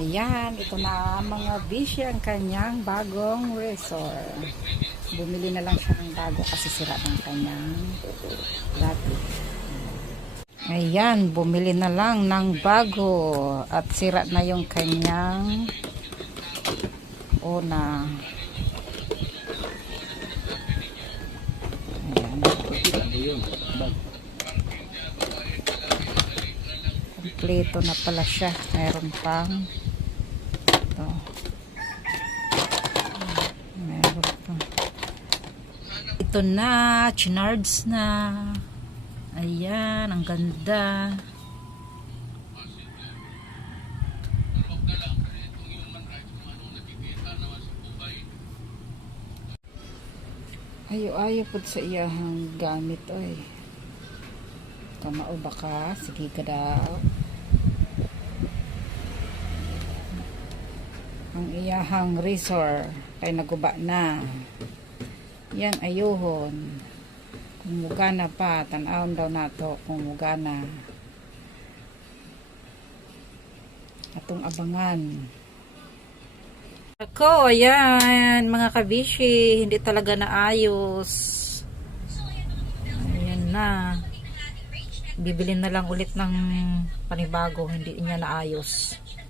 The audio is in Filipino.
Ayan, ito na mga bishi ang kanyang bagong resort. Bumili na lang siya ng bago kasi sira ng kanyang dati. Ayan, bumili na lang ng bago at sira na yung kanyang una. Ayan. Kompleto na pala siya. Meron pang ito. Meron pang ito na, chinards na. Ayan, ang ganda. Ayo-ayo po sa iyahang gamit oy. Kamao baka, sige ka daw. Ang iyahang resort kay naguba na. Yan ayuhon. Kung mugana pa, tanawon daw nato kung mugana. Atong abangan. Ako, ayan, mga kabishi, hindi talaga naayos. Ayan na. Bibili na lang ulit ng panibago, hindi niya naayos.